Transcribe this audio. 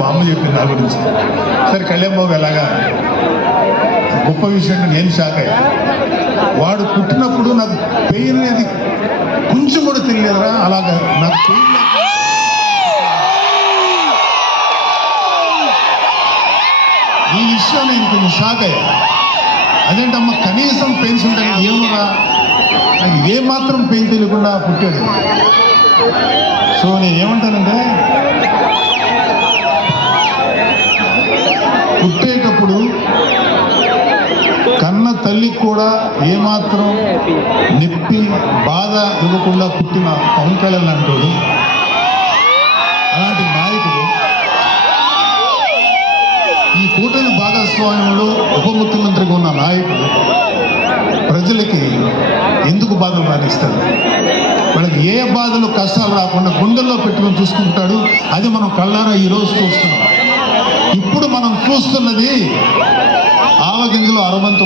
మా అమ్మ చెప్పింది నా గురించి. సరే కళ్యాణ్ బాబు ఎలాగా గొప్ప విషయం, నేను షాక్ అయ్యా. వాడు పుట్టినప్పుడు నాకు పెయిన్ అనేది కొంచెం కూడా తెలియదురా, అలాగా నాకు పెయిన్ ఈ విషయం నేను కొంచెం షాక్ అయ్యా. అదేంటమ్మా కనీసం పెయిన్స్ ఉంటాయి ఏమోరా, నాకు ఏమాత్రం పెయిన్ తెలియకుండా పుట్టాడు. సో నేను ఏమంటానంటే పుట్టేటప్పుడు కన్న తల్లికి కూడా ఏమాత్రం నొప్పి బాధ ఇవ్వకుండా పుట్టిన పవన్ కళ్యాణ్ అంటాడు. అలాంటి నాయకుడు ఈ కూటమి భాగస్వామ్యంలో ఉప ముఖ్యమంత్రిగా ఉన్న నాయకుడు ప్రజలకి ఎందుకు బాధలు రాణిస్తాడు? వాళ్ళకి ఏ బాధలు కష్టాలు రాకుండా గుండెల్లో పెట్టుకొని చూసుకుంటాడు. అది మనం కళ్ళారా ఈరోజు చూస్తున్నాం. ఇప్పుడు మనం చూస్తున్నది ఆవగింజలో అరవంతు